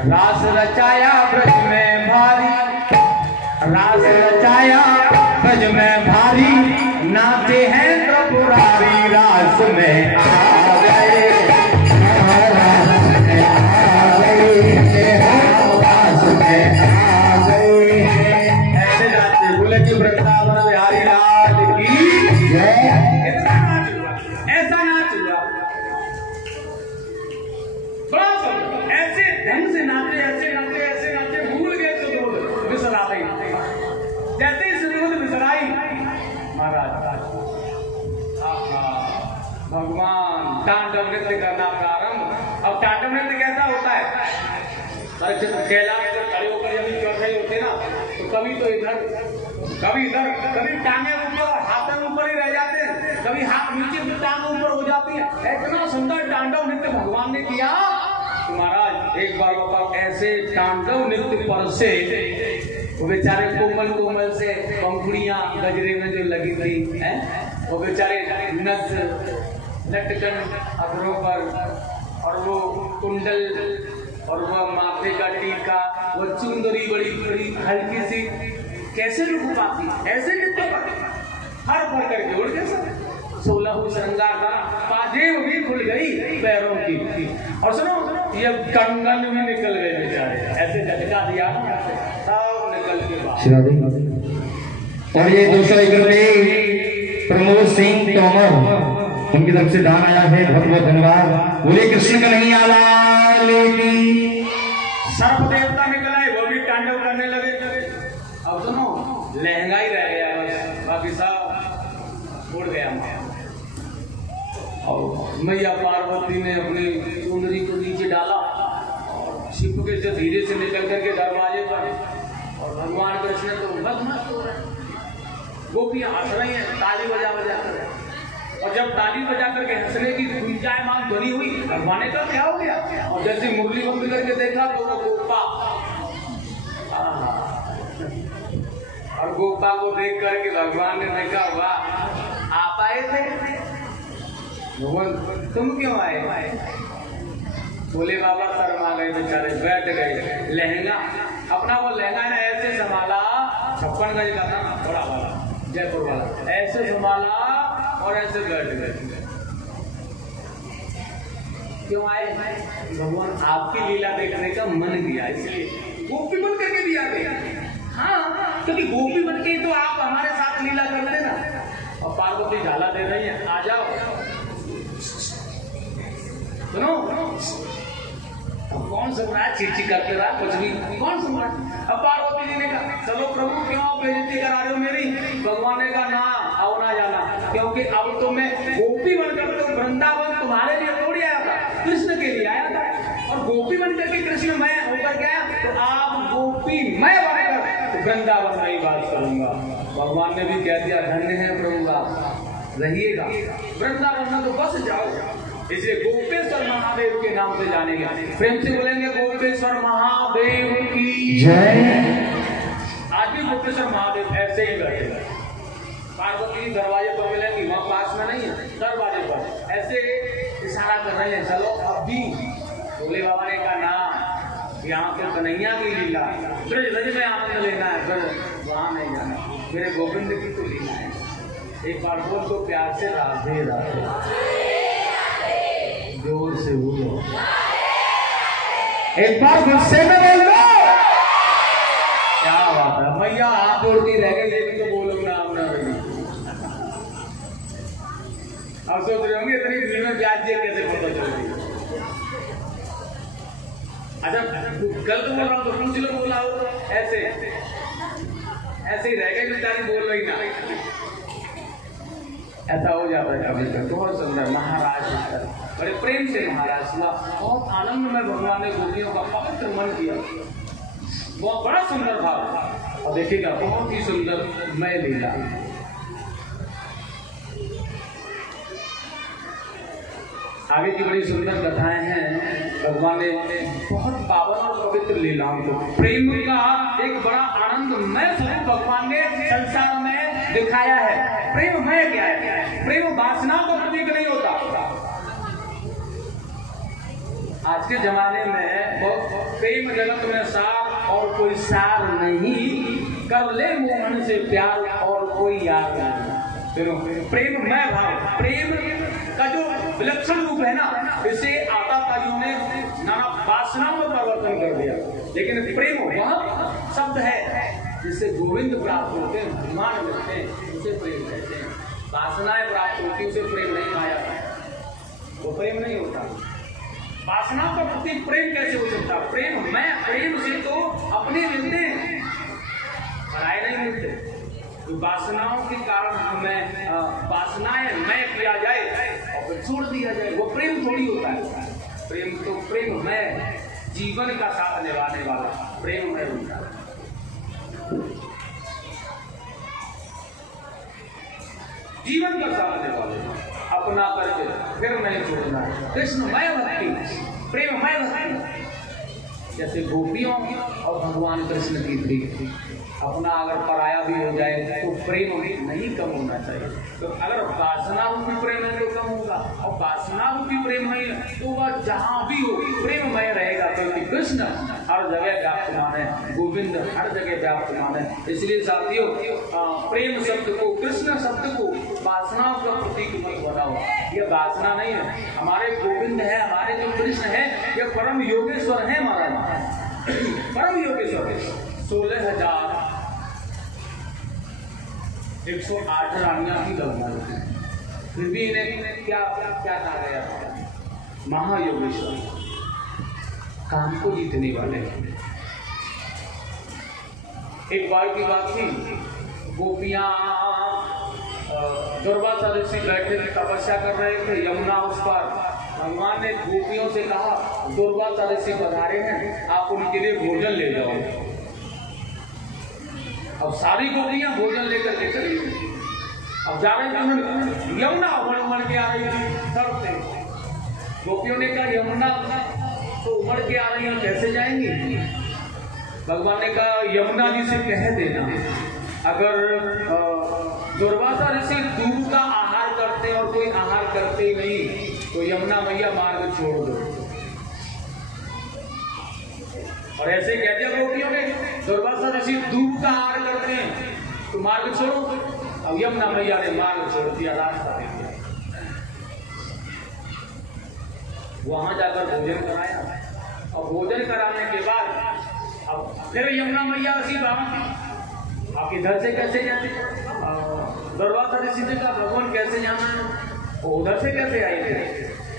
रास रचाया ब्रज में भारी, रास रचाया ब्रज में भारी, नाचे हैं त्रिपुरारी रास में आ गए, रास में आ गए। ऐसे नाचते बोले कि वृंदावन बिहारी लाल की जय। इतना नाच हुआ, ऐसा नाच हुआ, बड़ा सुंदर, ऐसे ढंग से नाचे, ऐसे नाचे, ऐसे नाचे, भूल गए सुदूर बिसराई, जैसे ही सुदूर बिसराई महाराज भगवान तांडव नृत्य करना प्रारंभ। अब तांडव नृत्य कैसा होता है, कैलाश पर खड़े होकर जब चढ़ रहे होते ना, तो कभी तो इधर, कभी इधर, कभी टांगे ऊपर, हाथ ऊपर ही रह जाते हैं, कभी हाथ नीचे, फिर टांग ऊपर हो जाती है। इतना सुंदर तांडव नृत्य भगवान ने किया। महाराज एक बार बाबा ऐसे तांडव नृत्य पर से वो बेचारे कोमल कोमल से पंखुड़ियां गजरे में जो लगी थी हैं, वो बेचारे नथ लटकन अधरों पर, और वो कुंडल, और वो माथे का टीका, वो चुंदरी बड़ी बड़ी हल्की सी, कैसे रुक पाती, ऐसे नृत्य हर भर करके उड़ गए। 16 श्रृंगार का पाजेब भी खुल गई पैरों की, और सुनो ये कंगन भी निकल गए बेचारे, ऐसे झटका दिया सब निकल के बाहर। और ये 201 प्रमोद सिंह तोमर उनकी तरफ से दान आया है, बहुत बहुत धन्यवाद। बोले कृष्ण कन्हैया लाल की। सर्प देवता निकल आए, वो भी तांडव करने लगे। अब सुनो लहंगा ही रह गया बस, बाकी सब उड़ गया। और मैया पार्वती ने अपनी चुनरी को नीचे डाला और छिपके से धीरे से निकल करके दरवाजे पर, और भगवान कृष्ण तो बस मस्त हो रहे हैं, गोपियां हंस रही हैं ताली बजा बजा कर, और जब ताली बजा करके हंसने की गुंजायमान ध्वनि हुई, भगवान ने कहा क्या हो गया, और जैसे मुरली बंद करके देखा तो वो गोपा, और गोपा को देख करके भगवान ने देखा वाह आप आए थे, तुम क्यों आए? बोले बाबा शर्मा गए बेचारे, बैठ गए। लहंगा अपना वो लहंगा ने ऐसे संभाला, 56 गज का था बड़ा वाला जयपुर वाला, ऐसे संभाला और ऐसे बैठ गए। क्यों आए? भगवान आपकी लीला देखने का मन किया, इसलिए गोपी बन करके भी आ गए। हाँ, क्योंकि गोपी बन के तो आप हमारे साथ लीला करते ना, और पार्वती झाला दे रही है, आ जाओ सुनो। कौन सुन रहा है, चिड़चिड़ करते रहा, कुछ भी कौन सुन रहा है? अब पार्वती जी ने कहा चलो प्रभु क्यों बेइज्जती करा रहे हो मेरी? भगवान ने कहा ना आओ ना जाना, क्योंकि अब तो मैं गोपी बनकर तो वृंदावन तुम्हारे लिए थोड़ी आया था, कृष्ण के लिए आया था, और गोपी बनकर के कृष्ण मैं होकर गया, तो आप गोपी मैं बनकर वृंदावन में ही बात करूंगा। भगवान ने भी कह दिया धन्य है प्रभु आप रहिएगा वृंदावन में, तो बस जाओ। इसलिए गोपेश्वर महादेव के नाम से जानेंगे, प्रेम से बोलेंगे गोपेश्वर महादेव की जय। आज भी गोपेश्वर महादेव ऐसे ही बैठे, पार्वती दरवाजे पर मिलेंगी, वहां पास में नहीं है, दरवाजे पर ऐसे इशारा कर रहे हैं चलो। अब भी भोले बाबा ने कहा ना, यहाँ पे कन्हैया की लीला, ब्रज में आनंद लेना है, फिर वहां नहीं जाना, मेरे गोविंद की तो लीला है। एक बार बोल तो प्यार से राधे राधे, जोर से बोलो, एक बार गुस्से में बोल दो। क्या बात है मैया, हाथ जोड़ती रह गई, ये भी तो बोलो नाम ना रही। अब सोच रहे होंगे इतनी भीड़ में ब्याज जे कैसे पता चलती। अच्छा गलत बोल रहा हूँ तो पूछ लो, बोला हो ऐसे ऐसे ही रह गई बेचारी, बोल रही ना, ऐसा हो जाता है कभी कभी। बहुत सुंदर महाराज बड़े प्रेम से महाराज हुआ, बहुत आनंद में भगवान ने गोपियों का पवित्र मन किया, बहुत बड़ा सुंदर भाव। और देखिएगा बहुत ही सुंदर मैं लीला। आगे की बड़ी सुंदर कथाएं हैं, भगवान ने बहुत पावन और पवित्र लीलाओं को, प्रेम का एक बड़ा आनंदमय स्वरूप भगवान ने संसार में दिखाया है। प्रेममय क्या है? प्रेम वासना को प्रतीक नहीं होता। आज के जमाने में प्रेम जगत में सार और कोई सार नहीं, कर ले मोहन से प्यार और कोई यार नहीं। प्रेम मैं भाव, प्रेम का जो विलक्षण रूप है ना, इसे आताताइयों ने नाना वासनाओं में परिवर्तन कर दिया। लेकिन प्रेम वह शब्द है जिससे गोविंद प्राप्त होते हैं, भगवान मिलते हैं, उसे प्रेम कहते हैं। वासनाएं प्राप्त होती, उसे प्रेम नहीं कहा जाता, वो प्रेम नहीं होता। वासना का प्रति प्रेम कैसे हो सकता? प्रेम मैं, प्रेम से तो अपने मिलते हैं, पराये नहीं मिलते। तो वासनाओं के कारण हमें वासनाएं मैं किया जाए और फिर छोड़ दिया जाए, वो प्रेम थोड़ी होता है। प्रेम तो प्रेम मैं, जीवन का साथ निभाने वाला प्रेम मैं होता है। जीवन का साथ निभाने अपना करके फिर नहीं छोड़ना। कृष्णमय भक्ति, प्रेममय भक्ति, जैसे गोपियों और भगवान कृष्ण की प्रीति। अपना अगर पराया भी हो जाए तो प्रेम नहीं कम होना चाहिए। तो अगर वासना रूपी प्रेम है तो कम होगा, और वासना रूपी प्रेम है तो वह जहां भी हो प्रेममय रहेगा, क्योंकि कृष्ण हर जगह व्याप्तमान है, गोविंद हर जगह व्याप्तमान है। इसलिए साथियों, प्रेम शब्द को, कृष्ण शब्द को वासनाओं का प्रतीक मत बनाओ। यह वासना नहीं है, हमारे गोविंद है, हमारे जो कृष्ण है, ये परम योगेश्वर है। महाराज परम योगेश्वर 16,108 रानियां की गंगा, फिर भी इन्हें क्या क्या कहा गया? महायोगेश्वर, काम को जीतने वाले। एक बार की बात थी, गोपियां दुर्वासा ऋषि बैठे तपस्या कर रहे थे यमुना उस पर। भगवान ने गोपियों से कहा, दुर्वासा ऋषि पधारे हैं, आप उनके लिए भोजन ले जाओ। अब सारी गोपियां भोजन लेकर के चली गई। अब जा रही थी यमुना, उमड़ के आ रही थी सड़क से। गोपियों ने कहा, यमुना तो उमड़ के आ रही है, कैसे जाएंगी? भगवान ने कहा, यमुना जी से कह देना, अगर दुर्वासा ऋषि दूध का आहार करते और कोई आहार करते ही नहीं तो यमुना मैया मार्ग छोड़ दो। और ऐसे कह दिया गोपियों ने, दुर्वासा ऋषि दूध का आहार करते हैं तो मार्ग छोड़ो। अब यमुना मैया ने मार्ग छोड़ दिया, रास्ता दे दिया। वहां जाकर भोजन कराया, और भोजन कराने के बाद अब फिर यमुना मैया उसी बात, आप इधर से कैसे जाते? दुर्वासा ऋषि ने कहा, भगवान कैसे जाना है? उधर से कैसे आए थे?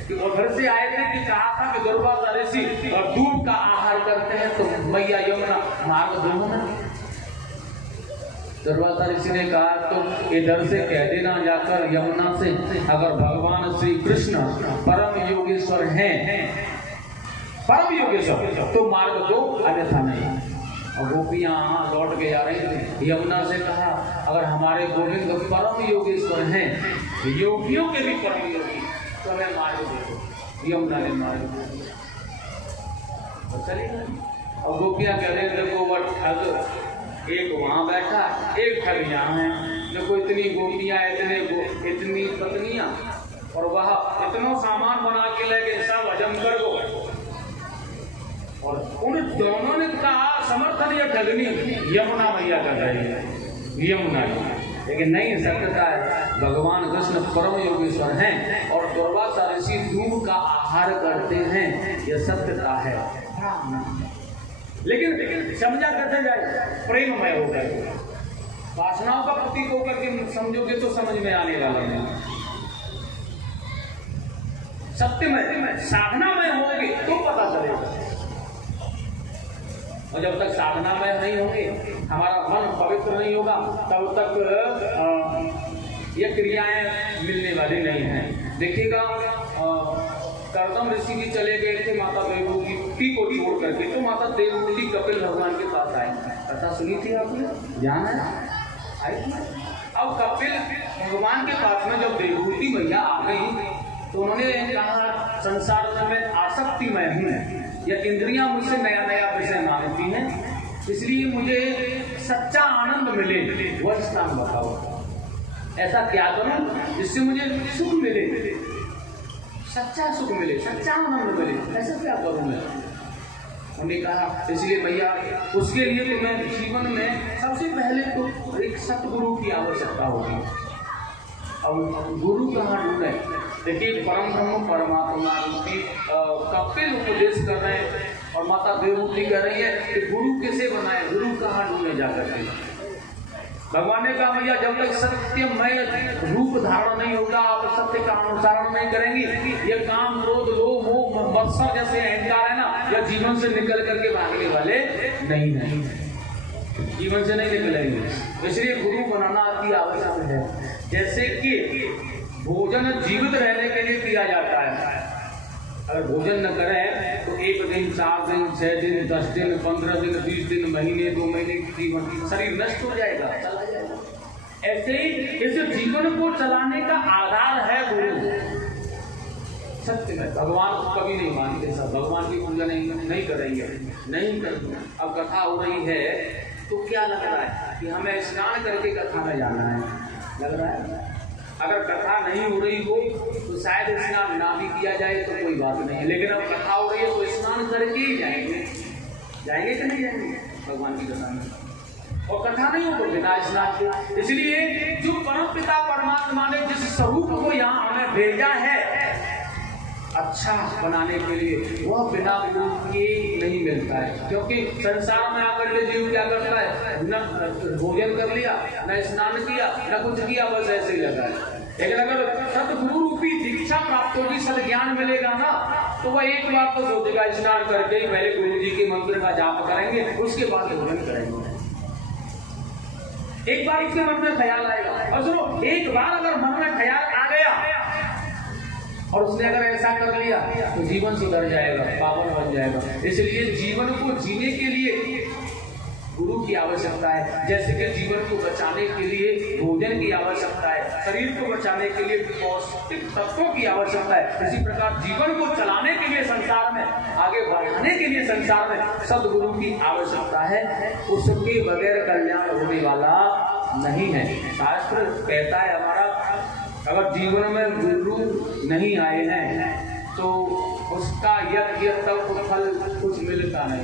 कि उधर से आए थे कि कहा था कि दुर्वासा ऋषि और दूध का आहार करते हैं तो मैया यमुना मार्ग दो ना। दुर्वासा ऋषि ने कहा, तो इधर से कह देना जाकर यमुना से, अगर भगवान श्री कृष्ण परम योगेश्वर हैं, परम योगेश्वर, तो मार्ग दो, अन्यथा नहीं। और गोपियां लौट के आ रही थी, यमुना से कहा, अगर हमारे गोविंद परम योगेश्वर हैं, योगियों के भी परम योगी, तो हमें मार्ग दो। यमुना ने मार्ग दो, चली गई। और गोपियां कह रहे थे, वो ठग एक वहां बैठा, एक ठग यहाँ है। देखो इतनी गोपियां, इतनी पत्नियां, और वह इतना सामान बना के ले गए, सब हजम कर दो। और उन दोनों ने कहा, समर्थन या ठगनी यमुना मैया कर रही है, यमुना। लेकिन नहीं, सत्यता है, भगवान कृष्ण परम योगेश्वर हैं और दुर्वासा ऋषि दूध का आहार करते हैं, यह सत्यता है। लेकिन समझा करते जाए, प्रेममय हो गए, वासनाओं का प्रतीक होकर के समझोगे तो समझ में आने वाला नहीं। सत्यमय साधना में होगे तो पता चलेगा। और जब तक साधना में नहीं होंगे, हमारा मन पवित्र नहीं होगा, तब तक ये क्रियाएं मिलने वाली नहीं हैं। देखिएगा, कर्दम ऋषि भी चले गए थे माता देवहूति को छोड़ करके, तो माता देवहूति कपिल भगवान के पास आए। कथा सुनी थी आपने? ध्यान है? आई थी। अब कपिल भगवान के पास में जब देवहूति मैया आ गई तो उन्होंने कहा, संसार में मैं आसक्ति में हूँ, या इंद्रियां मुझसे नया नया विषय मांगती हैं, इसलिए मुझे सच्चा आनंद मिले, वह स्थान बताओ। ऐसा क्या करूं जिससे मुझे सुख मिले, सच्चा सुख मिले, सच्चा आनंद मिले, ऐसा क्या करूं मैं? हमने कहा इसलिए भैया उसके लिए तो मैं जीवन में सबसे पहले तो एक सतगुरु की आवश्यकता होगी। अब गुरु कहाँ ढूंढे? देखिए परम ब्रह्म परमात्मा रूपी कपिल उपदेश कर रहे हैं और माता देवमूर्ति कह रही है कि गुरु कैसे बनाए, गुरु कहाँ ढूंढे जाकर के। भगवान ने कहा भैया जब तक सत्यमय रूप धारण नहीं होगा आप सत्य का अनुसरण नहीं करेंगी, ये काम क्रोध लोभ मोह मत्सर जैसे अहंकार है ना, या जीवन से निकल करके भागने वाले नहीं है, जीवन से नहीं निकलेंगे। इसलिए गुरु बनाना अति आवश्यक है। जैसे कि भोजन जीवित रहने के लिए किया जाता है, अगर भोजन न करें तो 1 दिन 4 दिन 6 दिन 10 दिन 15 दिन 20 दिन महीने 2 महीने की जीवन शरीर नष्ट हो जाएगा, चला जाएगा। ऐसे ही इस जीवन को चलाने का आधार है गुरु। सत्य में भगवान कभी नहीं मानते, सब भगवान की पूजा नहीं करेंगे, नहीं करेंगे। अब कथा हो रही है तो क्या लग रहा है कि हमें स्नान करके कथा में जाना है, लग रहा है। अगर कथा नहीं हो रही हो तो शायद स्नान ना भी किया जाए तो कोई बात नहीं है, लेकिन अब कथा हो रही है तो स्नान करके ही जाएंगे, जाएंगे कि नहीं जाएंगे भगवान की कथा में। और कथा नहीं हो तो बिना स्नान के। इसलिए जो परम पिता परमात्मा ने जिस स्वरूप को यहाँ हमें भेजा है अच्छा बनाने के लिए, वह बिना गुरु के नहीं मिलता है। क्योंकि संसार में आकर के जीव क्या करता है, न भोजन कर लिया, न स्नान किया, न कुछ किया, बस ऐसे ही लगा है। लेकिन अगर सतगुरु रूपी दीक्षा प्राप्त होगी, सद्ज्ञान मिलेगा ना, तो वह एक बार तो सोचेगा स्नान करके पहले गुरु जी के मंत्र का जाप करेंगे, उसके बाद भोजन करेंगे। एक बार इसके मन में ख्याल आएगा, और सुनो एक बार अगर मन में ख्याल आ गया और उसने अगर ऐसा कर लिया तो जीवन सुधर जाएगा, पावन बन जाएगा। इसलिए जीवन को जीने के लिए गुरु की आवश्यकता है। जैसे कि जीवन को बचाने के लिए भोजन की आवश्यकता है, शरीर को बचाने के लिए पौष्टिक तत्वों की आवश्यकता है, इसी प्रकार जीवन को चलाने के लिए, संसार में आगे बढ़ाने के लिए संसार में सदगुरु की आवश्यकता है। उसके बगैर कल्याण होने वाला नहीं है। शास्त्र कहता है हमारा, अगर जीवन में गुरु नहीं आए हैं तो उसका यज्ञ तब फल कुछ मिलता नहीं।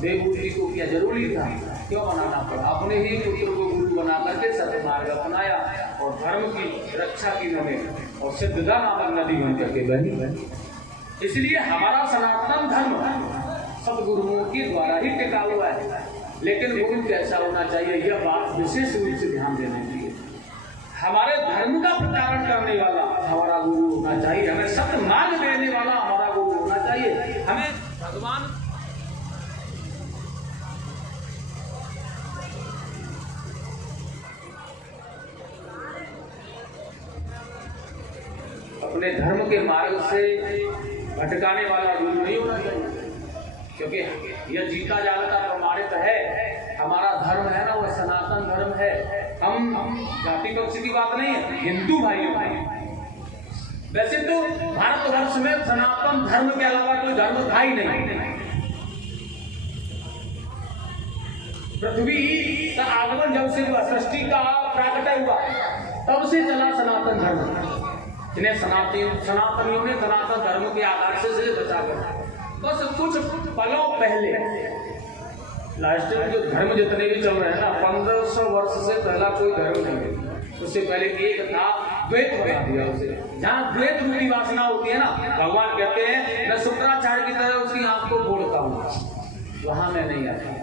देवबुद्धि को क्या जरूरी था, क्यों बनाना पड़ा? अपने ही पुत्र को गुरु बना करके सतमार्ग अपनाया और धर्म की रक्षा की नदी और सिद्धदा नामक नदी बन करके बनी। इसलिए हमारा सनातन धर्म सदगुरुओं के द्वारा ही टिका हुआ है। लेकिन गुरु कैसा होना चाहिए, यह बात विशेष रूप से ध्यान देने की। हमारे धर्म का प्रचारण करने वाला हमारा गुरु होना चाहिए, हमें सत्य मार्ग देने वाला हमारा गुरु होना चाहिए। हमें भगवान अपने धर्म के मार्ग से भटकाने वाला गुरु नहीं होना चाहिए, क्योंकि यह जीता जागता प्रमाणित है। हमारा धर्म है ना, वह सनातन धर्म है। हम जाति पक्ष की बात नहीं है, हिंदू भाइयों भाई। वैसे तो भारतवर्ष में सनातन धर्म के अलावा कोई धर्म था ही नहीं। पृथ्वी का आगमन जब से हुआ, सृष्टि का प्राकट्य हुआ, तब से चला सनातन धर्म। जिन्हें सनातनियों ने सनातन धर्म के आधार से बचा कर, बस कुछ पलों पहले लास्ट में जो धर्म जितने भी चल रहे हैं ना, 1500 वर्ष से पहला कोई धर्म नहीं है। उससे पहले एक था, द्वैत बना दिया उसे। जहाँ द्वैत रूपी वासना होती है ना, भगवान कहते हैं मैं शुक्राचार्य की तरह उसकी आंख को फोड़ता हूँ, वहां मैं नहीं आता।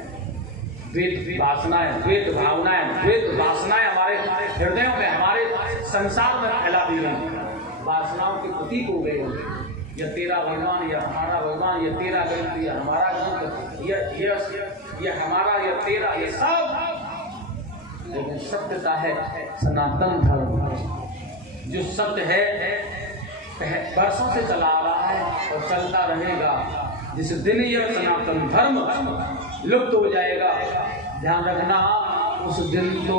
द्वैत वासनाएं, द्वैत भावनाएं, द्वैत वासनाएं हमारे हृदयों में, हमारे संसार में फैला दी गई। वासनाओं के प्रतीक हो गए होंगे, यह तेरा भगवान, यह हमारा भगवान, यह तेरा ग्रंथ, यह हमारा ग्रंथ, यह हमारा, यह तेरा, यह सब। लेकिन सत्यता है सनातन धर्म, जो सत्य है वर्षों से चला आ रहा है और चलता रहेगा। जिस दिन यह सनातन धर्म लुप्त हो जाएगा, ध्यान रखना, उस दिन तो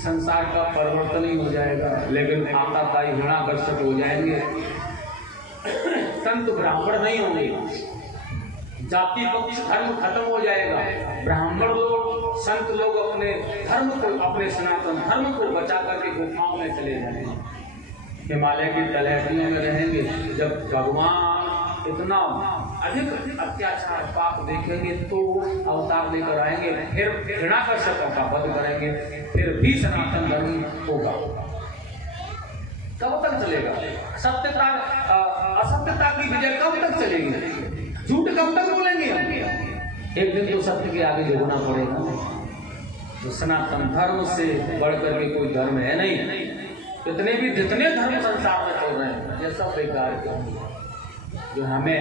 संसार का परिवर्तन ही हो जाएगा। लेकिन आताताई घृणाकर्षक हो जाएंगे, संत ब्राह्मण नहीं होंगे, जाति पक्ष धर्म खत्म हो जाएगा। ब्राह्मण लोग, संत लोग अपने धर्म को, अपने सनातन धर्म को बचा करके गुफाओं में चले जाएंगे, हिमालय की तलहटियों में रहेंगे। जब भगवान इतना अधिक अत्याचार पाप देखेंगे तो अवतार लेकर आएंगे, फिर हिरण्याकश्यपों का वध करेंगे, फिर भी सनातन धर्म होगा। कब तक चलेगा? सत्यता असत्यता की विजय कब तक चलेगी? झूठ कब तक बोलेंगे? एक दिन तो सत्य के आगे झुकना पड़ेगा। तो सनातन धर्म से बढ़कर के कोई धर्म है नहीं। जितने धर्म संसार में चल रहे हैं ये सब बेकार के हैं। जो हमें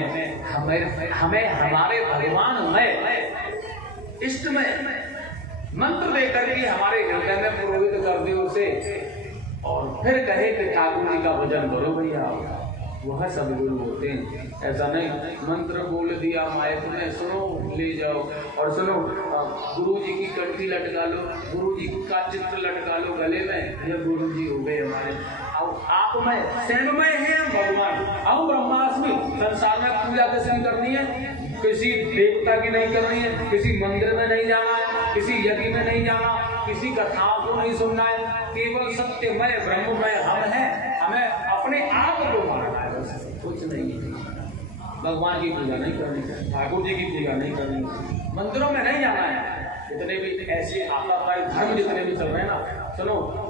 हमारे भगवान में इष्ट में मंत्र देकर के हमारे हृदय में पुरोहित कर दे उसे, और फिर कहे कि ठाकुर जी का भजन करो भैया, वह सब गुरु होते हैं। ऐसा नहीं मंत्र बोल दिया माइक में, सुनो ले जाओ, और सुनो गुरु जी की कंठी लटका लो, गुरु जी का चित्र लटका लो गले में, ये गुरु जी हो गए हमारे। अब आप में स्वयं में है भगवान। अब ब्रह्मास्मि संसार में पूजा कैसे नहीं करनी है, किसी देवता की नहीं करनी है, किसी मंदिर में नहीं जाना है, किसी यज्ञ में नहीं जाना, किसी कथाओं को नहीं सुनना है, केवल सत्यमय ब्रह्ममय हम हैं, हमें अपने आप को मानना है, बस कुछ नहीं है। भगवान की पूजा नहीं करनी है, ठाकुर जी की पूजा नहीं करनी है, मंदिरों में नहीं जाना है। जितने भी ऐसे आपाताई धर्म जितने भी चल रहे हैं ना, सुनो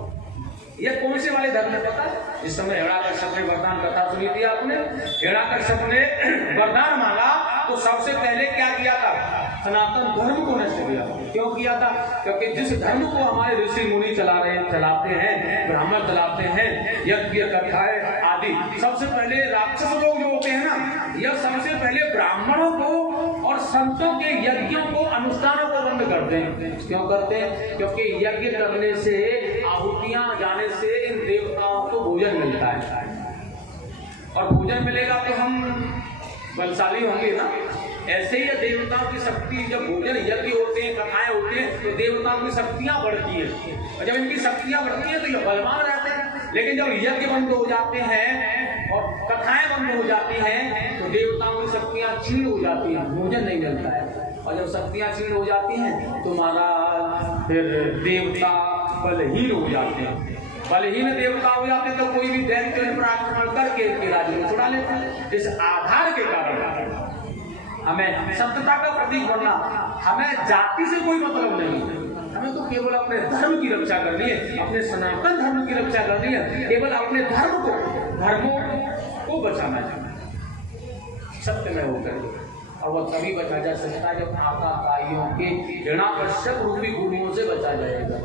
ये कौन से वाले धर्म है पता है? इस समय हिरण्याकश्यप ने वरदान कथा सुनी थी आपने। हिरण्याकश्यप ने वरदान मांगा तो सबसे पहले क्या किया था? सनातन धर्म को नष्ट किया। क्यों किया था? क्योंकि जिस धर्म को हमारे ऋषि मुनि चलाते हैं, ब्राह्मण चलाते हैं, यज्ञ कथाएं आदि, सबसे पहले राक्षस लोग जो होते हैं ना, यह सबसे पहले ब्राह्मणों को और संतों के यज्ञों को अनुष्ठानों को बंद करते हैं। क्यों करते हैं? क्योंकि यज्ञ करने से, आहुतियां जाने से इन देवताओं को भोजन मिलता है, और भोजन मिलेगा तो हम बलशाली होंगे ना। ऐसे ही देवताओं की शक्ति, जब भोजन यज्ञ होते हैं, कथाएं होती हैं, तो देवताओं की शक्तियां बढ़ती है, और जब इनकी शक्तियां बढ़ती हैं तो ये बलवान रहते हैं। लेकिन जब यज्ञ बंद हो जाते हैं और कथाएं बंद हो जाती हैं तो देवताओं की शक्तियां क्षीण हो जाती हैं, भोजन नहीं मिलता है। और जब शक्तियां क्षीण हो जाती हैं तो महाराज फिर देवता बलहीन हो जाते हैं। बलहीन देवता हो जाते तो कोई भी दैत्य पर आक्रमण करके राज्य को छुड़ा लेता है। इस आधार के कारण हमें सत्यता का प्रतीक बनना, हमें जाति से कोई मतलब नहीं, हमें तो केवल अपने धर्म की रक्षा करनी है, अपने सनातन धर्म की रक्षा करनी है, केवल अपने धर्मों को बचाना चाहिए सत्य में होकर। और वह तभी बचा जा सकता है जब आताताइयों के हिरण्याकश्यप रूपी गुरुओं से बचा जाएगा।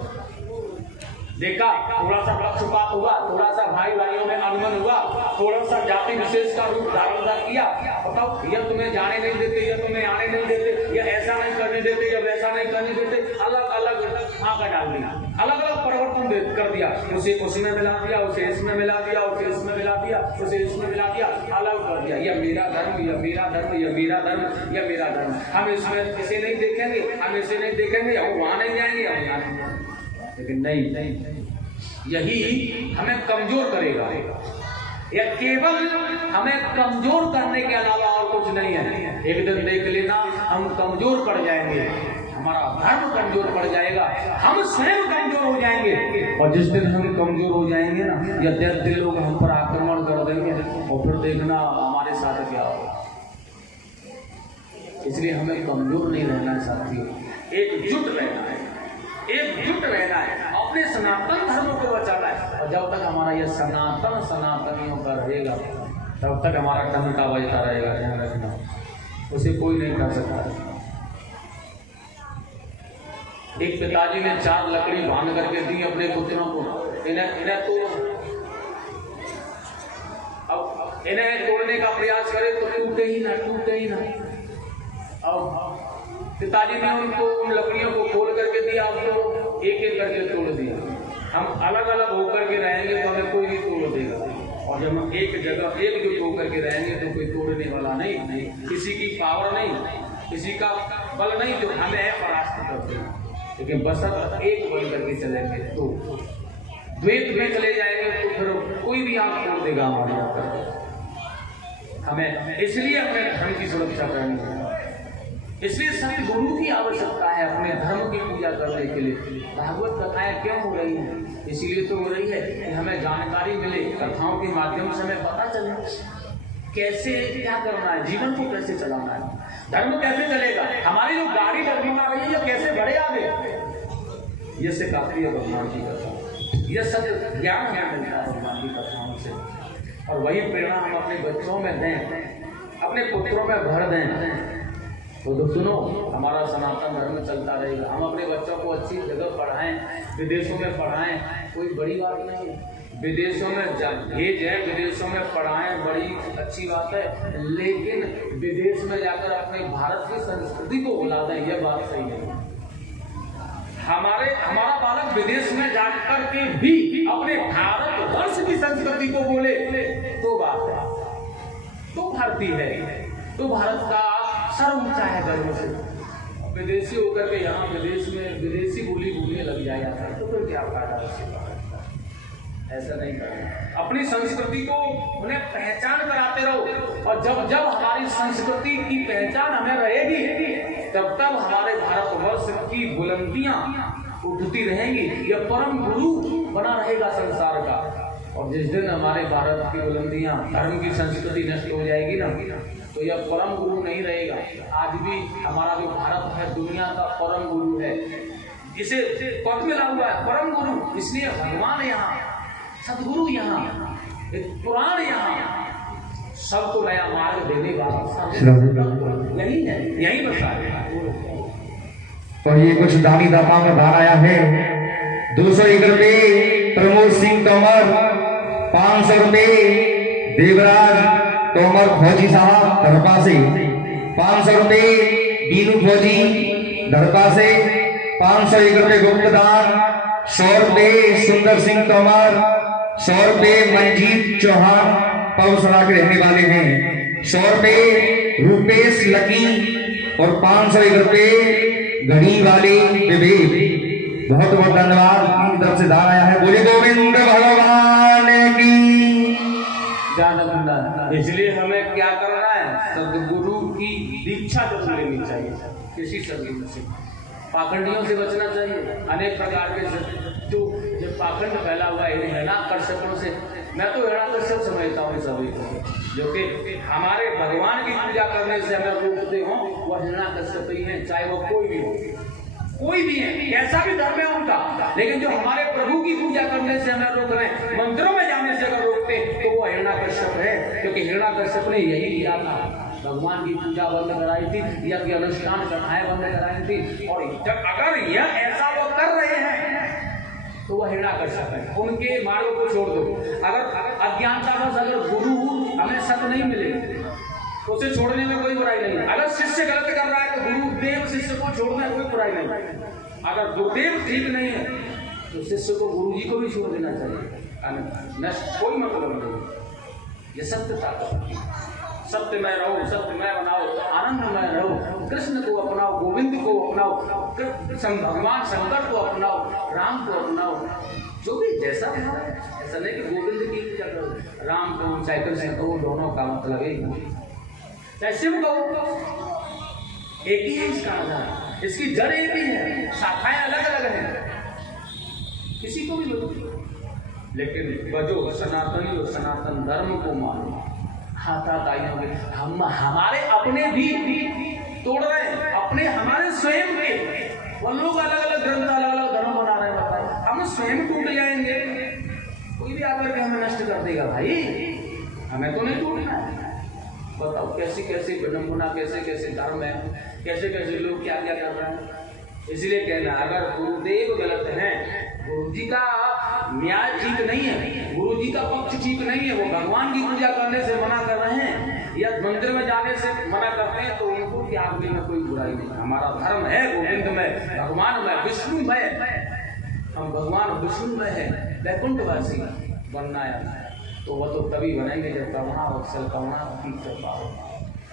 देखा, थोड़ा सा पक्षपात हुआ, थोड़ा सा भाई भाइयों में अनुमान हुआ, थोड़ा सा जाति विशेष का रूप धारण किया, बताओ यह तुम्हें जाने नहीं देते, यह तुम्हें आने नहीं देते, यह ऐसा नहीं करने देते, या वैसा नहीं करने देते, अलग अलग आंका डाल दिया, अलग अलग परिवर्तन कर दिया, उसे उसमें मिला दिया, उसे इसमें मिला दिया, उसे इसमें मिला दिया, उसे इसमें मिला दिया, अलग कर दिया। यह मेरा धर्म, यह मेरा धर्म, यह मेरा धर्म, यह मेरा धर्म, हम इसमें इसे नहीं देखेंगे, हम इसे नहीं देखेंगे, हम वहां नहीं जाएंगे, हम यहाँ नहीं जाएंगे। लेकिन नहीं, यही हमें कमजोर करेगा। यह केवल हमें कमजोर करने के अलावा और कुछ नहीं है। एक दिन देख लेना, हम कमजोर पड़ जाएंगे, हमारा धर्म कमजोर पड़ जाएगा, हम स्वयं कमजोर हो जाएंगे। और जिस दिन हम कमजोर हो जाएंगे ना, या दैत्य लोग हम पर आक्रमण कर देंगे, और फिर देखना हमारे साथ क्या होगा। इसलिए हमें कमजोर नहीं रहना है साथियों, एकजुट रहना है, एकजुट रहना है, अपने सनातन धर्म को बचाना है। और जब तक हमारा यह सनातनियों का रहेगा, तब तक हमारा डंका बजता रहेगा। ध्यान रखना, उसे कोई नहीं कर सकता। एक पिताजी ने 4 लकड़ी बांध करके दी अपने पुत्रों को, इन्हें तो अब इन्हें तोड़ने का प्रयास करे तो टूटे ही ना। अब पिताजी ने उनको उन लकड़ियों को खोल करके दिया, उनको एक एक करके तोड़ दिया। हम अलग अलग होकर के रहेंगे तो हमें कोई नहीं तोड़ देगा, और जब हम एक जगह एकजुट होकर के रहेंगे तो कोई तोड़ने वाला नहीं, किसी की पावर नहीं, किसी का बल नहीं जो हमें परास्त करते हैं। लेकिन बस एक बन करके चलेंगे तो द्वैत में चले जाएंगे तो फिर कोई भी आंख तोड़ देगा हमारे यहाँ पर। हमें इसलिए अपने धर्म की सुरक्षा करनी है, इसलिए सभी गुरु की आवश्यकता है अपने धर्म की पूजा करने के लिए। भागवत कथाएं क्यों हो रही हैं? इसीलिए तो हो रही है कि हमें जानकारी मिले, कथाओं के माध्यम से हमें पता चले कैसे क्या करना है, जीवन को कैसे चलाना है, धर्म कैसे चलेगा, हमारी जो गाड़ी डगमगा रही है ये कैसे बढ़े आगे, ये सिखाती है भगवान की कथा। ये सब ज्ञान हमें मिलता है भगवान की कथाओं से, और वही प्रेरणा हम अपने बच्चों में दें, अपने पुत्रों में भर दें। तो सुनो, हमारा सनातन धर्म चलता रहेगा। हम अपने बच्चों को अच्छी जगह पढ़ाएं, विदेशों में पढ़ाएं, कोई बड़ी बात नहीं है। विदेशों में भेजें, विदेशों में पढ़ाएं, बड़ी अच्छी बात है, लेकिन विदेश में जाकर अपने भारत की संस्कृति को भुला दें, यह बात सही है। हमारा बालक विदेश में जाकर के भी अपने भारत वर्ष की संस्कृति को बोले तो बात है, तो भारतीय है, तो भारत का सर ऊंचा है गर्व से। विदेशी होकर के यहाँ विदेश में विदेशी बोली बोलने लग जाएगा तो फिर क्या फायदा उससे? ऐसा नहीं करना। अपनी संस्कृति को उन्हें पहचान कराते रहो, और जब जब हमारी संस्कृति की पहचान हमें रहेगी तब तब हमारे भारतवर्ष की बुलंदियां उठती रहेंगी। यह परम गुरु बना रहेगा संसार का। और जिस दिन हमारे भारत की बुलंदियां, धर्म की संस्कृति नष्ट हो जाएगी ना, तो यह परम गुरु नहीं रहेगा। आज भी हमारा जो भारत है दुनिया का परम गुरु है, जिसे पद मिला हुआ है परम गुरु। इसलिए भगवान यहाँ, सदगुरु यहाँ, पुराण यहाँ, सबको नया मार्ग देने वाला यही है, यही बता रहे। और ये कुछ दानी दाता में धार आया है। 201 रुपये प्रमोद सिंह तोमर, 500 रुपये देवराज तोमर फौजी साहब धरपा से, 500 रुपये बीनू फौजी धरपा से, 501 रुपये गुप्तदान, 100 रुपये सुंदर सिंह तोमर, 100 रुपये मंजीत चौहान पवसरा के रहने वाले हैं, 100 रुपये रूपेश लकी और 501 रुपये घड़ी वाले विवेक। बहुत बहुत धन्यवाद। की तरफ से दान आया है। बोले गोविंद भगवान की। इसलिए हमें क्या करना है, सदगुरु की दीक्षा जरूर लेनी चाहिए। किसी सदगुरु से, पाखंडियों से बचना चाहिए। अनेक प्रकार के जो पाखंड फैला हुआ है हिरण्याकर्षकों से, मैं तो हिरण्याकर्षक समझता हूँ सभी को, जो कि हमारे भगवान की पूजा करने से हमें रोकते हो, वह हिरण्याकर्षक ही है, चाहे वो कोई भी हो, कोई भी है, कैसा भी धर्म है उनका। लेकिन जो हमारे प्रभु की पूजा करने से हमें रोक रहे हैं, मंदिरों में जाने से अगर रोकते तो वो हिरण्याकर्षक है, क्योंकि हिरण्याकर्षक ने यही किया था। भगवान की पूजा बंद कराई थी, यज्ञ अनुष्ठान कथाएं बंद कराई थी, और जब अगर यह ऐसा वो कर रहे हैं तो वह हिरण्याकर्षक है। उनके मार्ग को छोड़ दो। अगर अज्ञानतावश अगर गुरु हमें सत्य नहीं मिले तो उसे छोड़ने में कोई बुराई नहीं। अगर शिष्य गलत कर रहा है तो गुरुदेव शिष्य को छोड़ने में कोई बुराई नहीं। अगर गुरुदेव ठीक नहीं है तो शिष्य को गुरु जी को भी छोड़ देना चाहिए। कोई मतलब नहीं। ये सत्य ताकत, सत्यमय रहो, सत्यमय बनाओ, आनंदमय रहो, कृष्ण को अपनाओ, गोविंद को अपनाओ, भगवान शंकर को अपनाओ, राम को अपनाओ, जो भी जैसा है। ऐसा नहीं कि गोविंद की पूजा करो, राम को चाहे कृष्ण को, दोनों का मतलब एक है। चाहे शिव को, एक ही है इसका आधार, इसकी जड़ एक ही है, शाखाएं अलग अलग हैं, किसी को भी बोलो। लेकिन बजो सनातनी और सनातन धर्म को मानो। हाथाताइयों के हम हमारे अपने भी तोड़ रहे हैं, अपने हमारे स्वयं के। वो लोग अलग अलग ग्रंथ, अलग अलग धर्म बना रहे हैं, हम स्वयं टूट जाएंगे। कोई भी आकर के हमें नष्ट कर देगा भाई, हमें तो नहीं टूटना है। बताओ कैसी कैसी विडंबना, कैसे कैसे धर्म है, कैसे कैसे लोग क्या क्या कर रहे हैं। इसलिए कहना, अगर गुरुदेव गलत है, गुरु जी का न्याय ठीक नहीं है, गुरु जी का पक्ष ठीक नहीं है, वो भगवान की पूजा करने से मना कर रहे हैं या मंदिर में जाने से मना करते हैं, तो उनको त्याग में कोई बुराई नहीं। हमारा धर्म है गोविंद में, भगवान में, विष्णु में। हम भगवान विष्णु में है, वैकुंठवासी बनना है। तो वह तो तभी बनेंगे जब करुणा अवसर करुणा की कृपा हो।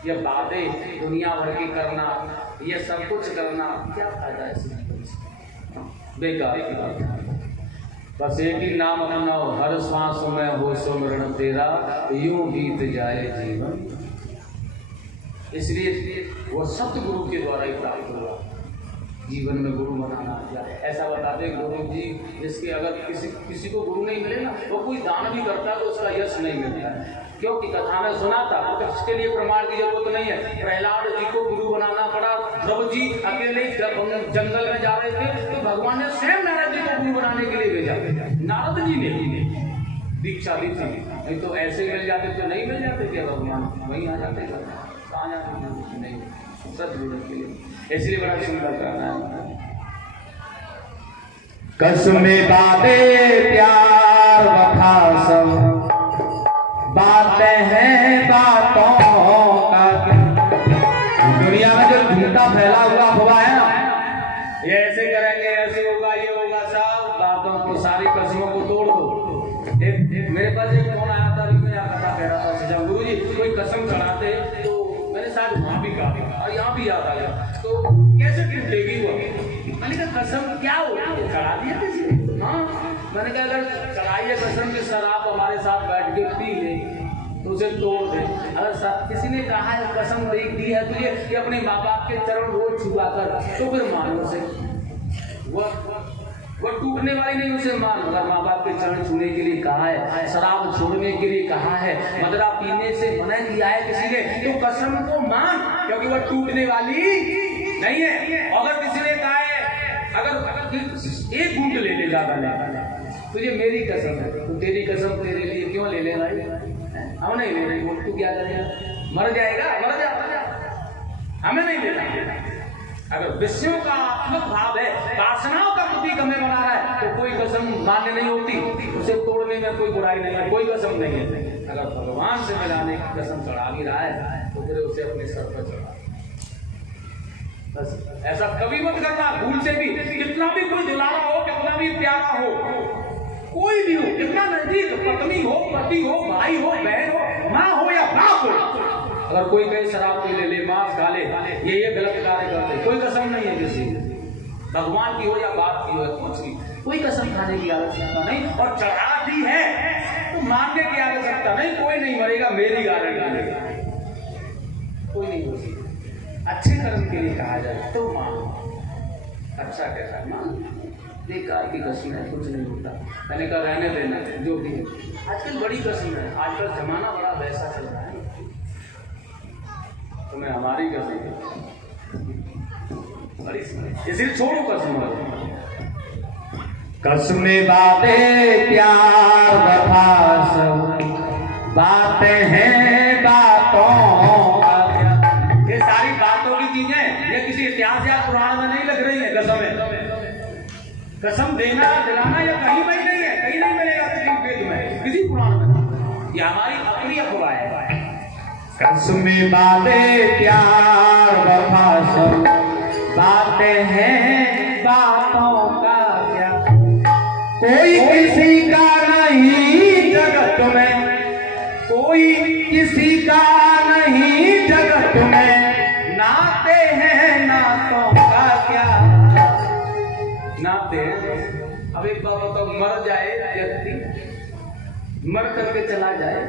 ये बातें दुनिया भर की करना, ये सब कुछ करना, क्या फायदा है इसमें? बेकार की बात है। बस एक ही नाम अपनाओ, हर सांस में हो सुमरण तेरा, यूं बीत जाए जीवन। इसलिए वो सतगुरु के द्वारा ही प्राप्त हुआ। जीवन में गुरु बनाना, ऐसा बताते गुरु जी, जिसके अगर किसी को गुरु नहीं मिले ना, वो कोई दान भी करता है तो उसका यश नहीं मिलता है। क्योंकि कथा में सुना था, तो इसके लिए प्रमाण की जरूरत नहीं है। प्रहलाद जी को गुरु बनाना पड़ा, ध्रुव जी अकेले जंगल में जा रहे थे तो भगवान ने स्वयं नारद जी को गुरु बनाने के लिए भेजा। नारद जी ने दीक्षा दी थी, नहीं तो ऐसे मिल जाते तो नहीं मिल जाते क्या भगवान, वहीं आ जाते कहाँ जाते नहीं, सब जुड़ने के लिए। इसलिए बड़ा सुंदर गाना है। कसमे बातें प्यार वफा सब बातें हैं बातों का। दुनिया में जो झूठा फैला हुआ है ना, ये ऐसे करेंगे, ऐसे होगा, ये होगा, सब बातों को, सारी कसमों को तोड़ दो। मेरे पास एक फोन आया था, मैं कथा कह रहा था, गुरु जी कोई कसम चढ़ाते, तो मैंने शायद वहां भी कहा और यहाँ भी याद आ गया, तो कैसे टूटेगी वो? मैंने कहा कसम क्या हो, चढ़ा दिया किसी ने? हाँ, मैंने कहा अगर चढ़ाई है कसम की, शराब हमारे साथ बैठ के पी ले तो उसे तोड़ दे। अगर किसी ने कहा है कसम दी है तुझे कि अपने माँ बाप के चरण रोज छुआ कर, तो फिर मान उसे, वो टूटने वाली नहीं, उसे मान। अगर माँ बाप के चरण छूने के लिए कहा है, शराब छोड़ने के लिए कहा है, मदरा पीने से मना किया है किसी ने, तो कसम को मान, क्योंकि वो टूटने वाली नहीं है। अगर किसी ने कहा है अगर एक घूंट ले ले ज्यादा नहीं, तुझे मेरी कसम है, तो तेरी कसम तेरे लिए क्यों ले ले भाई? हम नहीं ले रहे, तू क्या करेगा? मर जाएगा, मर जा, हमें नहीं लेना। अगर विषयों का आत्मक भाव है, वासनाओं का प्रतीक हमें बना रहा है, तो कोई कसम मान्य नहीं होती, उसे तोड़ने में कोई बुराई नहीं है, कोई कसम नहीं है। अगर भगवान से मिलाने की कसम चढ़ा भी रहा है तो फिर उसे अपने सर पर चढ़ा। बस ऐसा कभी मत करना भूल से भी, कितना भी कोई दुलारा हो, कितना भी प्यारा हो, कोई भी हो, कितना नजदीक, पत्नी हो, पति हो, भाई हो, बहन हो, माँ हो या बाप हो, अगर कोई कहीं शराब पी ले, मांस खा ले, ये गलत कार्य करते, कोई कसम नहीं है किसी, भगवान की हो या बाप की हो, कुछ भी, कोई कसम खाने की आवश्यकता नहीं। और चढ़ा दी है तो मानने की आवश्यकता नहीं, कोई नहीं मरेगा, मेरी गारंटी, कोई नहीं हो सकता। अच्छे कर्म के लिए कहा जाए तो मान, अच्छा कैसा मान, बेकार की कसम है, कुछ नहीं होता। मैंने कहा रहने देना जो भी है। आजकल बड़ी कसम है, आजकल जमाना बड़ा वैसा चल रहा है, तो मैं हमारी कसम बड़ी, इसलिए छोड़ो कसम। कसमे बातें प्यार वफा सब बातें हैं बातों का। ये सारी बातों की चीजें, ये किसी इतिहास या पुराण में नहीं लग रही है। कसम देना दिलाना या कहीं में नहीं है, कहीं नहीं मिलेगा किसी वेद में, किसी पुराण में, ये हमारी अपनी अफवाह है। कसमे बातें प्यार वफा सब बातें हैं बातों का क्या। कोई किसी का नहीं जगत में, कोई किसी का नहीं जगत में, नाते हैं नातों का क्या। नाते अब एक बार बताओ, मर जाए व्यक्ति, मर करके चला जाए,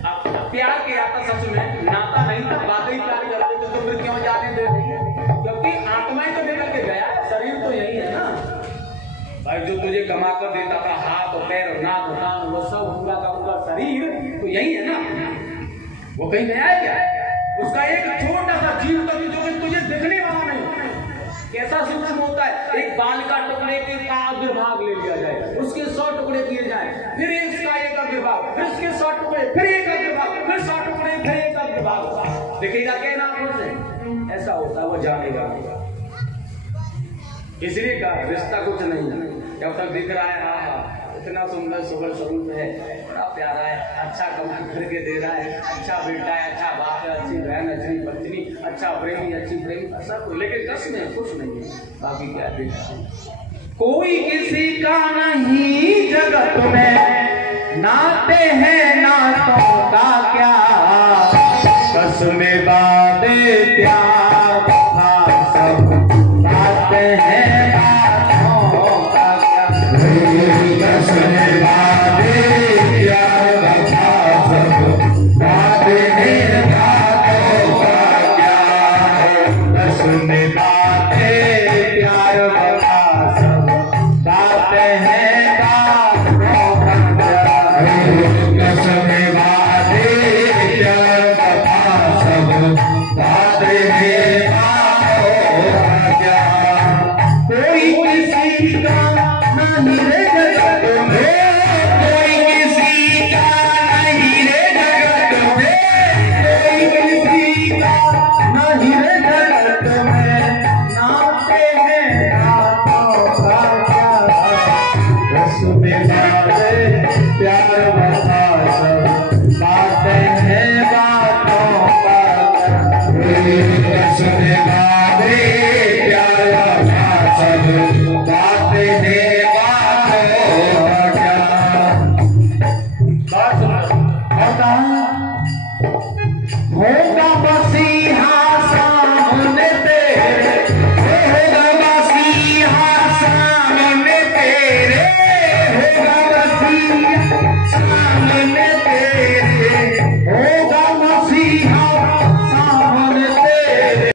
अब प्यार के आता सच में नाता नहीं था, वाकई प्यार कर रहे तो फिर क्यों जाने दे रही है? क्योंकि आत्माएं तो निकल के गया, शरीर तो यही है ना भाई, जो तुझे कमा कर देता था, हाथ पैर नाक कान, वो सब पूरा का पूरा शरीर तो यही है ना, वो कहीं गया है क्या? उसका एक छोटा सा जीव कभी जो तुझे दिखने वाला नहीं, कैसा सूक्ष्म होता है। एक बाल का टुकड़े का अग्रभाग ले लिया जाए, उसके 100 टुकड़े किए जाए, फिर इसका एक अग्रभाग, फिर इसके 100 टुकड़े, फिर एक अग्रभाग, फिर 100 टुकड़े, फिर एक अग्रभाग, दिखेगा क्या नाम से? ऐसा होता है, वो जानेगा। इसलिए का रिश्ता कुछ नहीं है, जब तक दिख रहा है हाँ इतना सुंदर सुबह स्वरूप है, बड़ा प्यारा है, अच्छा कमा करके दे रहा है, अच्छा बेटा है, अच्छा बाप है, अच्छी बहन, अच्छी पत्नी, अच्छा प्रेमी, अच्छी प्रेमी, ऐसा कोई, लेकिन रस में कुछ नहीं है, बाकी क्या देखा। कोई किसी का नहीं जगत में, नाते हैं नातों का क्या। कसमे बातें प्यार